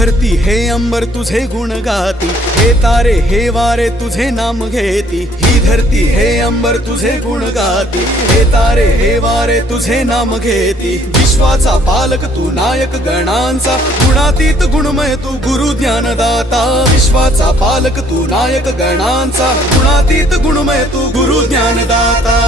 धरती हे अंबर तुझे गुण गाती, हे तारे हे वारे तुझे नाम घेती। ही धरती हे अंबर तुझे गुण गाती, हे तारे हे वारे तुझे नाम घेती। विश्वाचा पालक तू नायक गणांचा, गुणातीत गुणमय तू गुरु ज्ञानदाता। विश्वाचा पालक तू नायक गणांचा, गुणातीत गुणमय तू गुरु ज्ञानदाता।